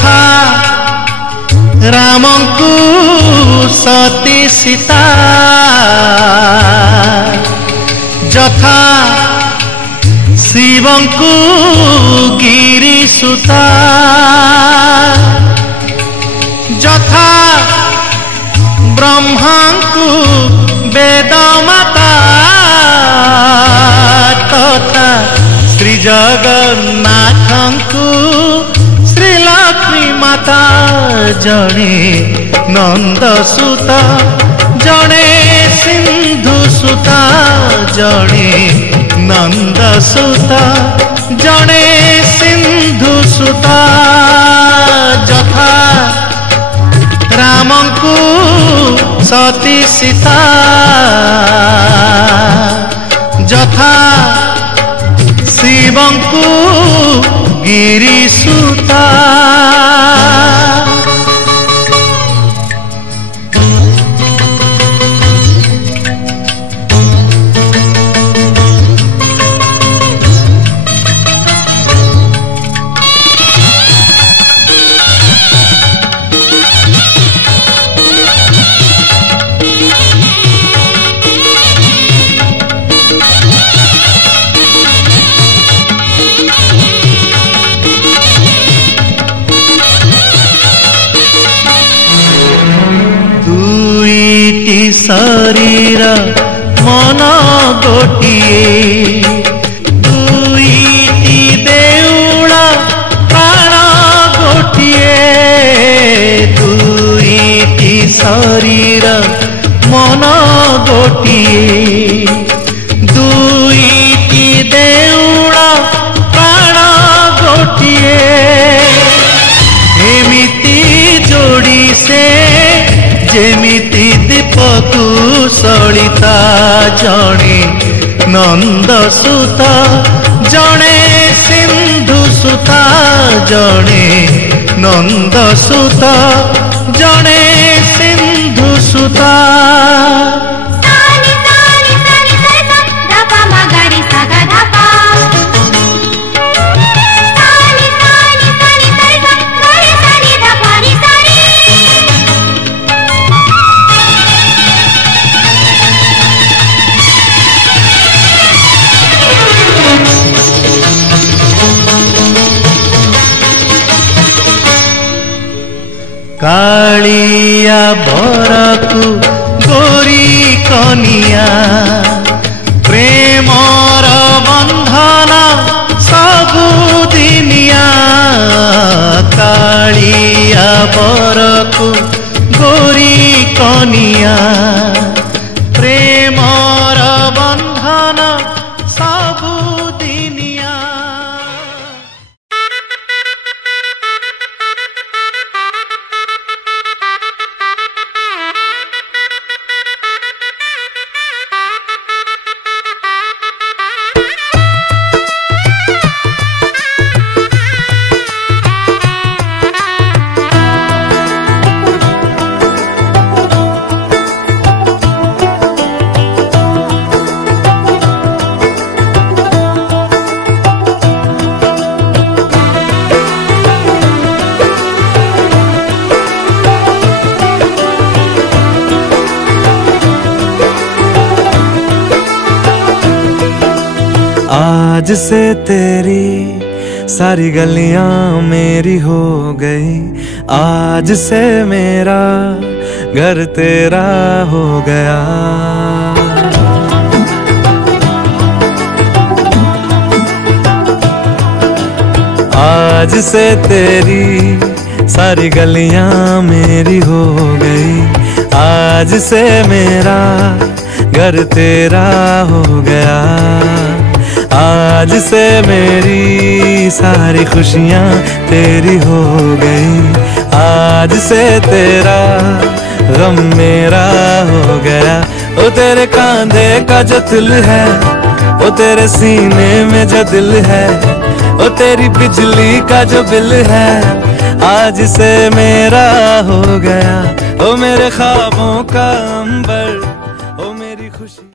जथा रामंकु सती सीता जथा शिवंकु गिरिसुता जथा ब्रह्मांकु वेद माता तथा श्री जगन्नाथंकु श्रीलक्ष्मी माता जड़े नंदसुता जड़े सिंधुसुता जड़े नंदसुता जड़े सिंधुसुता जथा रामंकु सती सीता जथा शिवंकु गिरिसुता शरीर मन गोटिए दुईटी देउल प्राण गोटिए दुईटी शरीर मन गोटिए दुईटी देउल प्राण गोटिए एमिति जोड़ी से जेमिति दीपकु सलिता जड़े नंदसुता जड़े सिंधुसुता जड़े नंदसुता जड़े सिंधुसुता कालिया बरकु गोरी कनिया प्रेमर बंधन सबुदिनिया कालिया बरकु गोरी कनिया प्रेमर बंधन सबुदिनिया। आज से तेरी सारी गलियां मेरी हो गई, आज से मेरा घर तेरा हो गया। आज से तेरी सारी गलियां मेरी हो गई, आज से मेरा घर तेरा हो गया। आज से मेरी सारी खुशियाँ तेरी हो गई, आज से तेरा गम मेरा हो गया। ओ तेरे कांधे का जो दिल है, ओ तेरे सीने में जो दिल है, ओ तेरी बिजली का जो बिल है, आज से मेरा हो गया। ओ मेरे ख्वाबों का अंबर